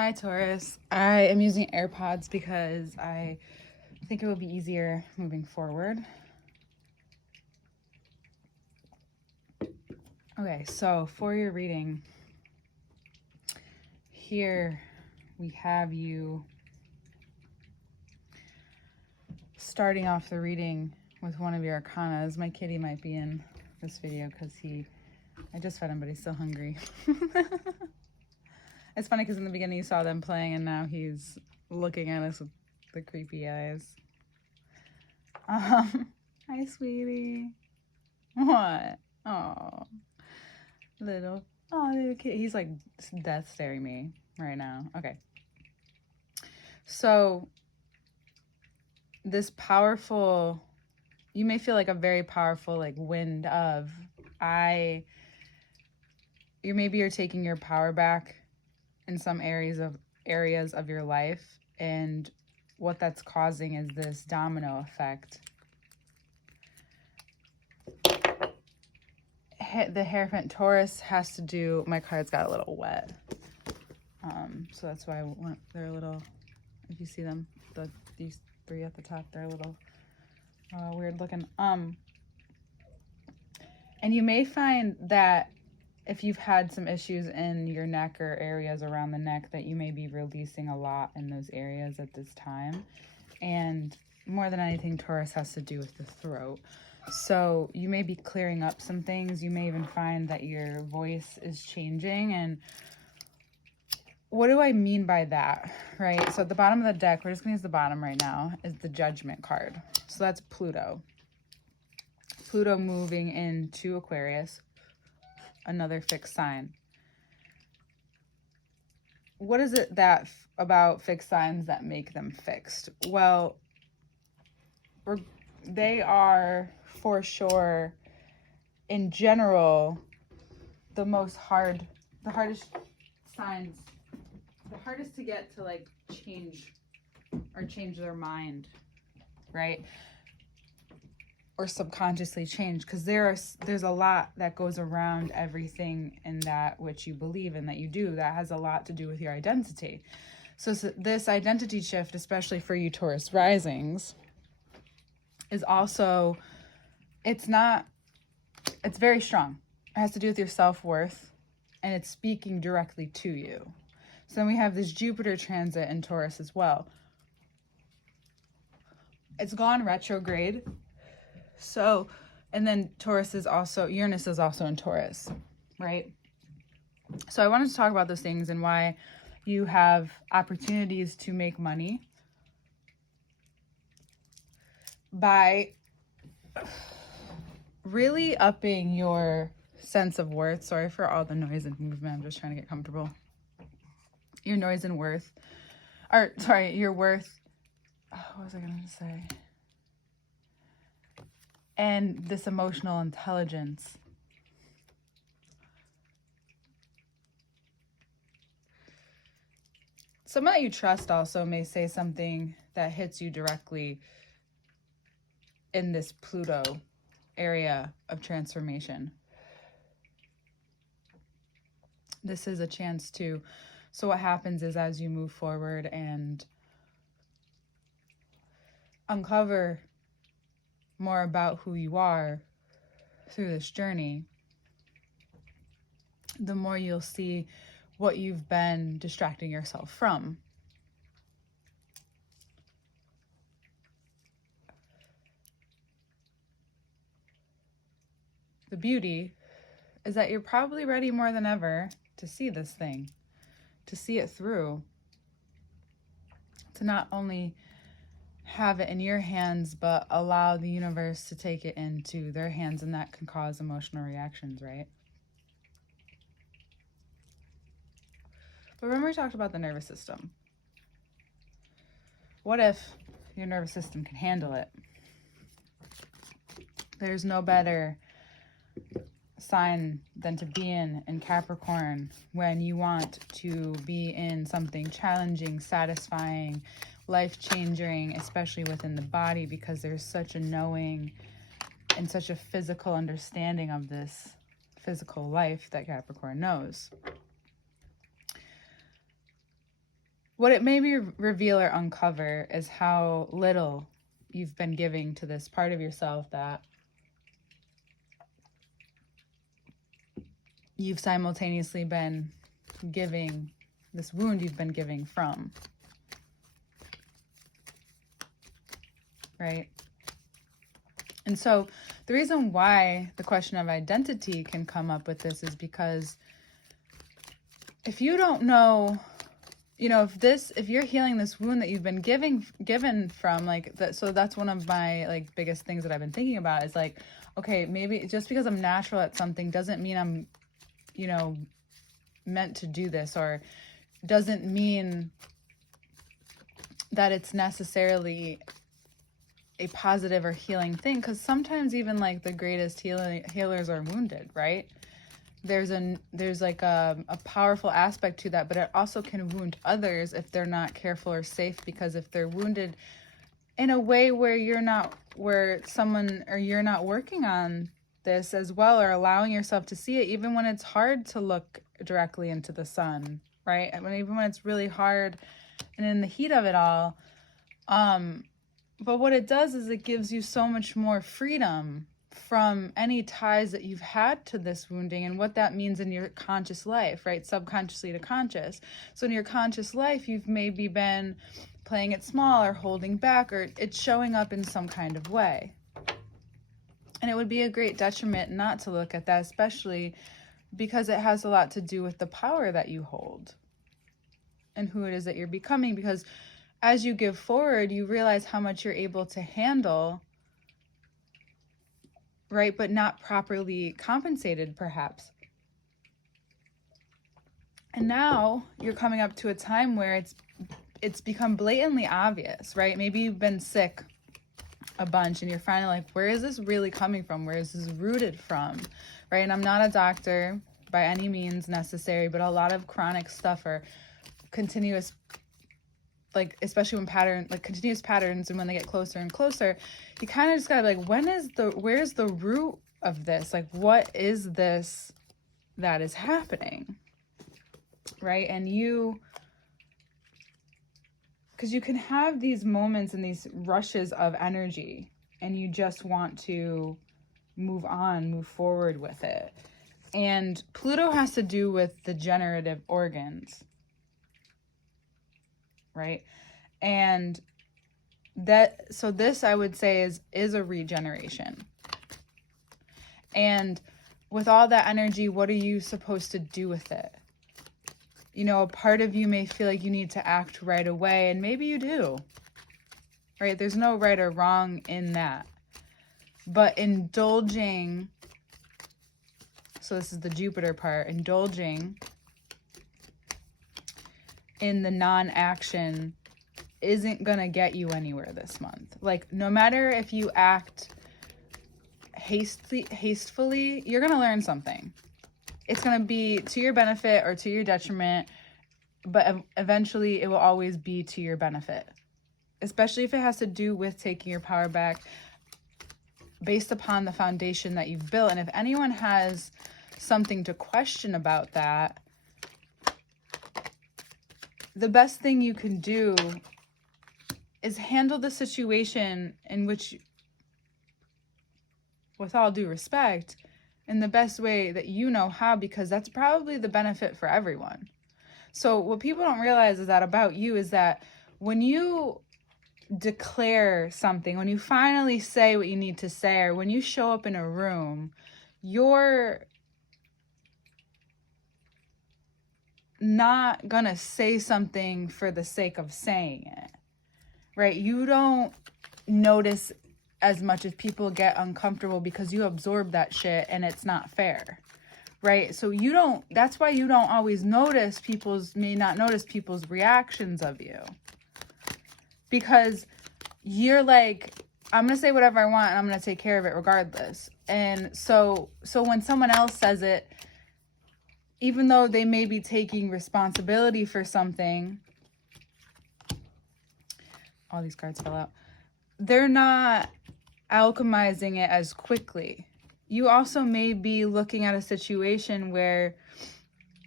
Hi, Taurus. I am using AirPods because I think it will be easier moving forward. Okay, so for your reading, here we have you starting off the reading with one of your arcanas. My kitty might be in this video because I just fed him, but he's still hungry. It's funny because in the beginning you saw them playing and now he's looking at us with the creepy eyes. Hi, sweetie. What? Oh, little kid. He's like death staring me right now. Okay. So this powerful, you may feel like a very powerful like wind of, you're taking your power back in some areas of your life, and what that's causing is this domino effect. The Hierophant Taurus has to do, my cards got a little wet, so that's why they're a little, if you see them, these three at the top, they're a little weird looking. And you may find that if you've had some issues in your neck or areas around the neck, that you may be releasing a lot in those areas at this time. And more than anything, Taurus has to do with the throat. So you may be clearing up some things. You may even find that your voice is changing. And what do I mean by that, right? So at the bottom of the deck, we're just going to use the bottom right now, is the Judgment card. So that's Pluto. Pluto moving into Aquarius, another fixed sign. What is it about fixed signs that make them fixed? Well, they are for sure, in general, the hardest signs, the hardest to get to like change their mind, right? Or subconsciously change, because there's a lot that goes around everything in that which you believe in, that you do, that has a lot to do with your identity. So this identity shift, especially for you Taurus risings, is also, it's very strong. It has to do with your self-worth, and it's speaking directly to you. So then we have this Jupiter transit in Taurus as well. It's gone retrograde. So, and then Uranus is also in Taurus, right? So I wanted to talk about those things and why you have opportunities to make money by really upping your sense of worth. Sorry for all the noise and movement. I'm just trying to get comfortable. Your worth. What was I going to say? And this emotional intelligence. Someone that you trust also may say something that hits you directly in this Pluto area of transformation. This is a chance to, so what happens is as you move forward and uncover more about who you are through this journey, the more you'll see what you've been distracting yourself from. The beauty is that you're probably ready more than ever to see this thing, to see it through, to not only have it in your hands, but allow the universe to take it into their hands, and that can cause emotional reactions, right? But remember we talked about the nervous system. What if your nervous system can handle it? There's no better sign than to be in Capricorn when you want to be in something challenging, satisfying, life-changing, especially within the body, because there's such a knowing and such a physical understanding of this physical life that Capricorn knows. What it maybe reveal or uncover is how little you've been giving to this part of yourself that you've simultaneously been giving, this wound you've been giving from, right? And so the reason why the question of identity can come up with this is because if you don't know, you know, if you're healing this wound that you've been given from, like that, so that's one of my like biggest things that I've been thinking about is like, okay, maybe just because I'm natural at something doesn't mean I'm, you know, meant to do this, or doesn't mean that it's necessarily a positive or healing thing, because sometimes even like the greatest healers are wounded, right? There's like a powerful aspect to that, but it also can wound others if they're not careful or safe, because if they're wounded in a way where you're not working on this as well, or allowing yourself to see it, even when it's hard to look directly into the sun, right? Even when it's really hard and in the heat of it all. But what it does is it gives you so much more freedom from any ties that you've had to this wounding, and what that means in your conscious life, right? Subconsciously to conscious. So in your conscious life, you've maybe been playing it small or holding back, or it's showing up in some kind of way. And it would be a great detriment not to look at that, especially because it has a lot to do with the power that you hold and who it is that you're becoming. Because as you give forward, you realize how much you're able to handle, right? But not properly compensated, perhaps. And now you're coming up to a time where it's become blatantly obvious, right? Maybe you've been sick a bunch and you're finally like, where is this really coming from? Where is this rooted from, right? And I'm not a doctor by any means necessary, but a lot of chronic stuff or continuous, like especially when continuous patterns, and when they get closer and closer, you kind of just gotta be like, where's the root of this? Like, what is this that is happening, right? And because you can have these moments and these rushes of energy, and you just want to move forward with it. And Pluto has to do with the generative organs, right? And so this, I would say, is a regeneration. And with all that energy, what are you supposed to do with it? You know, a part of you may feel like you need to act right away, and maybe you do, right? There's no right or wrong in that. But indulging, so this is the Jupiter part, indulging in the non-action isn't going to get you anywhere this month. Like, no matter if you act hastily, you're going to learn something. It's going to be to your benefit or to your detriment, but eventually it will always be to your benefit, especially if it has to do with taking your power back based upon the foundation that you've built. And if anyone has something to question about that, the best thing you can do is handle the situation in which, with all due respect, in the best way that you know how, because that's probably the benefit for everyone. So what people don't realize is that about you is that when you declare something, when you finally say what you need to say, or when you show up in a room, you're not gonna say something for the sake of saying it, right? You don't notice as much as people get uncomfortable because you absorb that shit and it's not fair, right? So that's why you don't always may not notice people's reactions of you, because you're like, I'm gonna say whatever I want and I'm gonna take care of it regardless. And so when someone else says it, even though they may be taking responsibility for something, all these cards fell out, they're not alchemizing it as quickly. You also may be looking at a situation where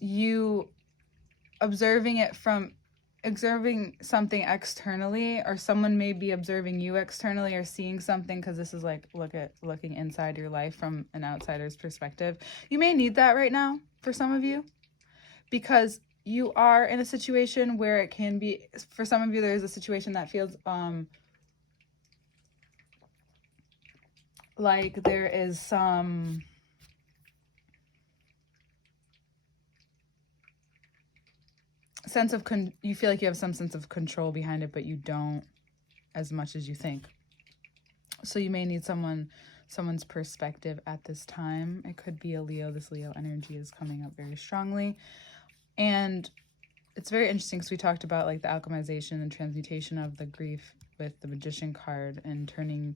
you observing it from observing something externally, or someone may be observing you externally or seeing something, because this is like looking inside your life from an outsider's perspective. You may need that right now for some of you, because you are in a situation where it can be, for some of you, there's a situation that feels like there is some sense of you feel like you have some sense of control behind it, but you don't as much as you think. So you may need someone's perspective at this time. It could be a Leo. This Leo energy is coming up very strongly. And it's very interesting because we talked about like the alchemization and transmutation of the grief with the Magician card and turning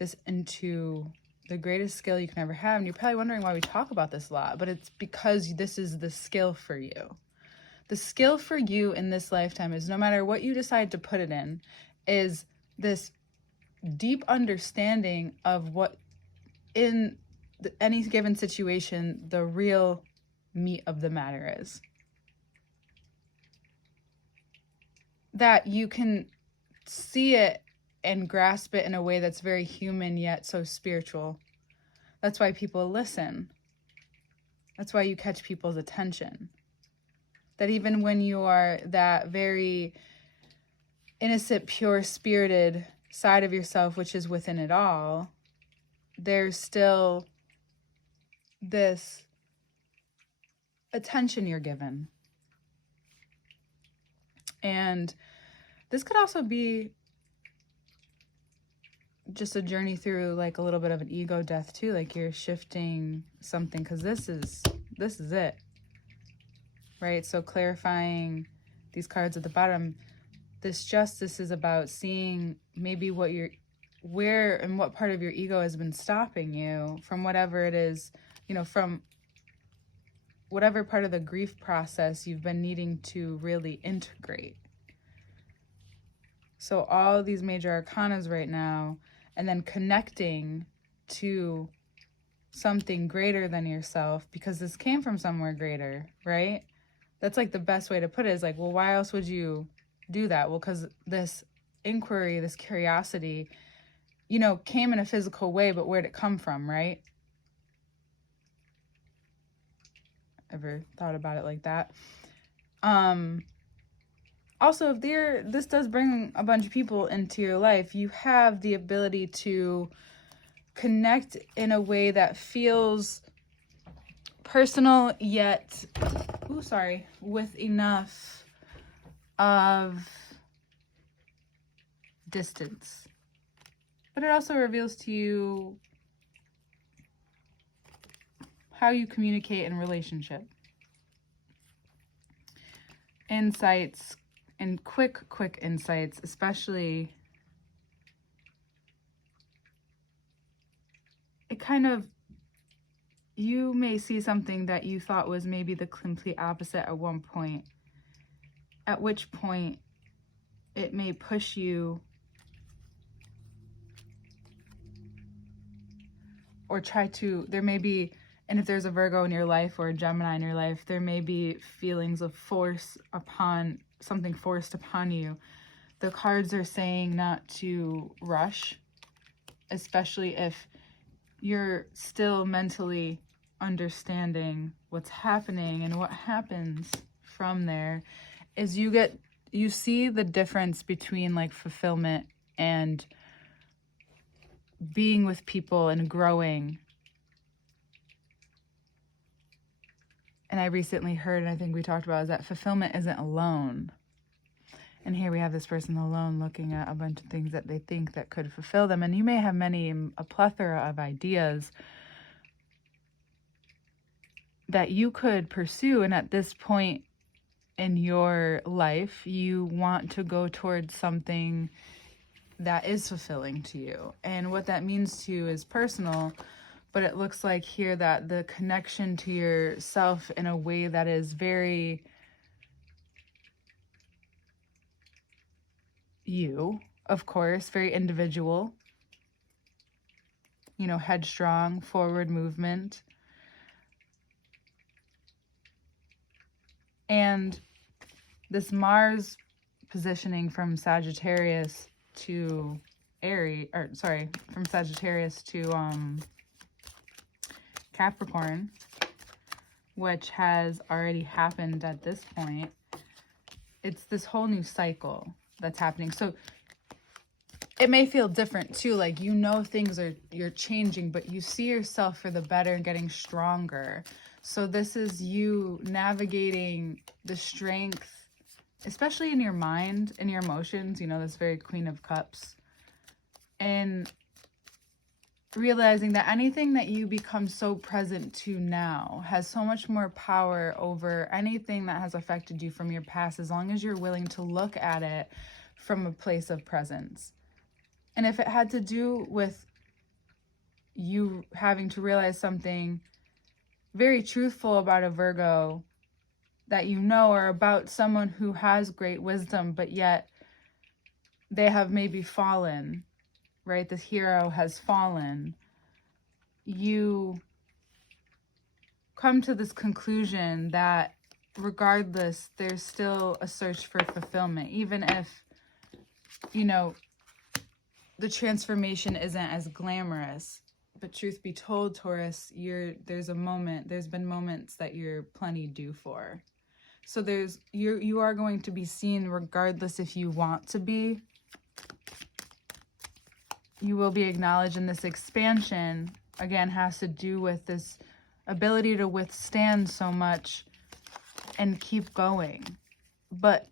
this into the greatest skill you can ever have. And you're probably wondering why we talk about this a lot, but it's because this is the skill for you. The skill for you in this lifetime is, no matter what you decide to put it in, is this deep understanding of what in any given situation the real meat of the matter is. That you can see it and grasp it in a way that's very human yet so spiritual. That's why people listen. That's why you catch people's attention. That even when you are that very innocent, pure-spirited side of yourself, which is within it all, there's still this attention you're given. And this could also be just a journey through like a little bit of an ego death too, like you're shifting something, because this is it, right? So clarifying these cards at the bottom, this justice is about seeing maybe where and what part of your ego has been stopping you from whatever it is, from whatever part of the grief process you've been needing to really integrate. So all these major arcanas right now, and then connecting to something greater than yourself, because this came from somewhere greater, right? That's like the best way to put it, is like, well, why else would you do that? Well, because this inquiry, this curiosity, came in a physical way, but where'd it come from, right? Ever thought about it like that? Also, if this does bring a bunch of people into your life, you have the ability to connect in a way that feels personal, yet, with enough of distance. But it also reveals to you how you communicate in relationship. Insights and quick insights, especially. It kind of, you may see something that you thought was maybe the complete opposite at one point, at which point it may push you or there may be, and if there's a Virgo in your life or a Gemini in your life, there may be feelings of something forced upon you. The cards are saying not to rush, especially if you're still mentally understanding what's happening. And what happens from there is you see the difference between like fulfillment and being with people and growing. And I recently heard, and I think we talked about, is that fulfillment isn't alone. And here we have this person alone looking at a bunch of things that they think that could fulfill them. And you may have a plethora of ideas that you could pursue. And at this point in your life, you want to go towards something that is fulfilling to you. And what that means to you is personal, but it looks like here that the connection to yourself in a way that is very you, of course, very individual, headstrong, forward movement. And this Mars positioning from Sagittarius to Aries, or sorry, from Sagittarius to Capricorn, which has already happened at this point. It's this whole new cycle that's happening. So it may feel different too, like, you know, you're changing, but you see yourself for the better and getting stronger. So this is you navigating the strength, especially in your mind and your emotions, you know, this very Queen of Cups, and realizing that anything that you become so present to now has so much more power over anything that has affected you from your past, as long as you're willing to look at it from a place of presence. And if it had to do with you having to realize something very truthful about a Virgo that you know, or about someone who has great wisdom, but yet they have maybe fallen, right? This hero has fallen. You come to this conclusion that regardless, there's still a search for fulfillment, even if, you know, the transformation isn't as glamorous. But truth be told, Taurus, there's been moments that you're plenty due for. So you are going to be seen regardless if you want to be. You will be acknowledged, and this expansion, again, has to do with this ability to withstand so much and keep going. But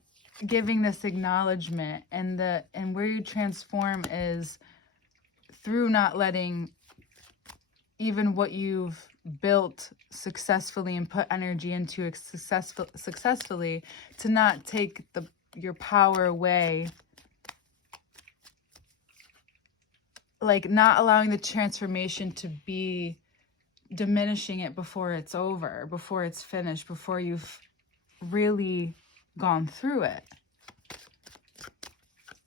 giving this acknowledgement, and where you transform is through not letting even what you've built successfully and put energy into successfully, to not take your power away, like not allowing the transformation to be diminishing it before it's over, before it's finished, before you've really gone through it.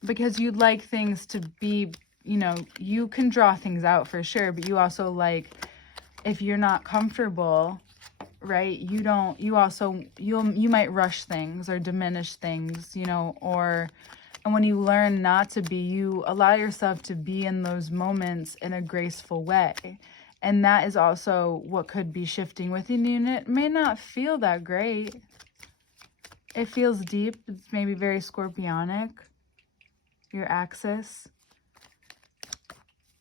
Because you'd like things to be, you know, you can draw things out for sure, but you also like, if you're not comfortable, right, you might rush things or diminish things, you know, and when you learn not to be, you allow yourself to be in those moments in a graceful way. And that is also what could be shifting within you. And it may not feel that great. It feels deep. It's maybe very scorpionic, your axis.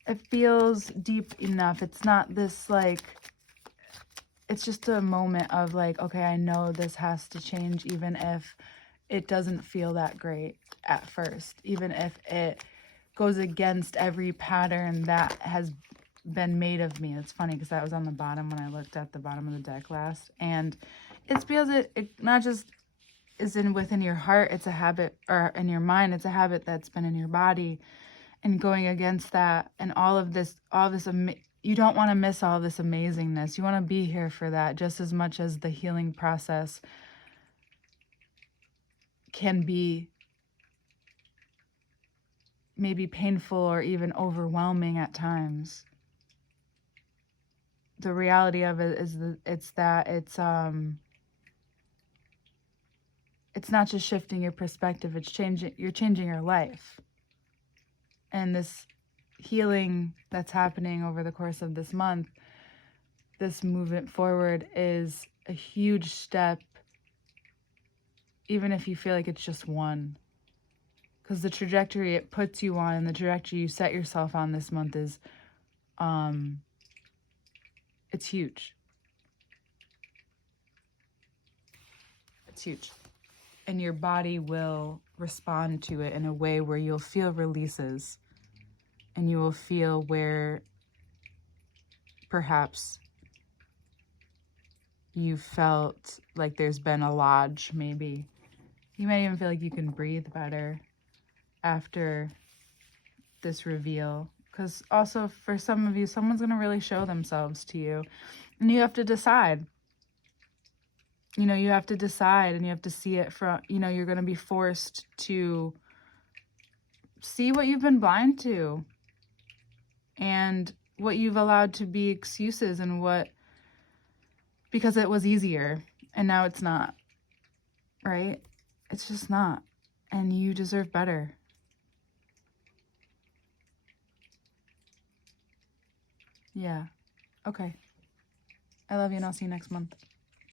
It feels deep enough. It's not this like, it's just a moment of like, okay, I know this has to change, even if it doesn't feel that great at first, even if it goes against every pattern that has been made of me. It's funny because that was on the bottom when I looked at the bottom of the deck last, and it's because it not just is within your heart, it's a habit, or in your mind, it's a habit that's been in your body, and going against that, and all this you don't want to miss all this amazingness. You want to be here for that just as much as the healing process can be maybe painful or even overwhelming at times. The reality of it is that it's not just shifting your perspective, you're changing your life. And this healing that's happening over the course of this month, this movement forward, is a huge step, even if you feel like it's just one. Because the trajectory it puts you on, and the trajectory you set yourself on this month is, it's huge. It's huge. And your body will respond to it in a way where you'll feel releases, and you will feel where perhaps you felt like there's been a lodge, maybe. You might even feel like you can breathe better after this reveal. Because also for some of you, someone's going to really show themselves to you. And you have to decide. You know, you have to decide, and you have to see it from, you know, you're going to be forced to see what you've been blind to, and what you've allowed to be excuses, and because it was easier and now it's not, right? It's just not. And you deserve better. Yeah. Okay. I love you and I'll see you next month.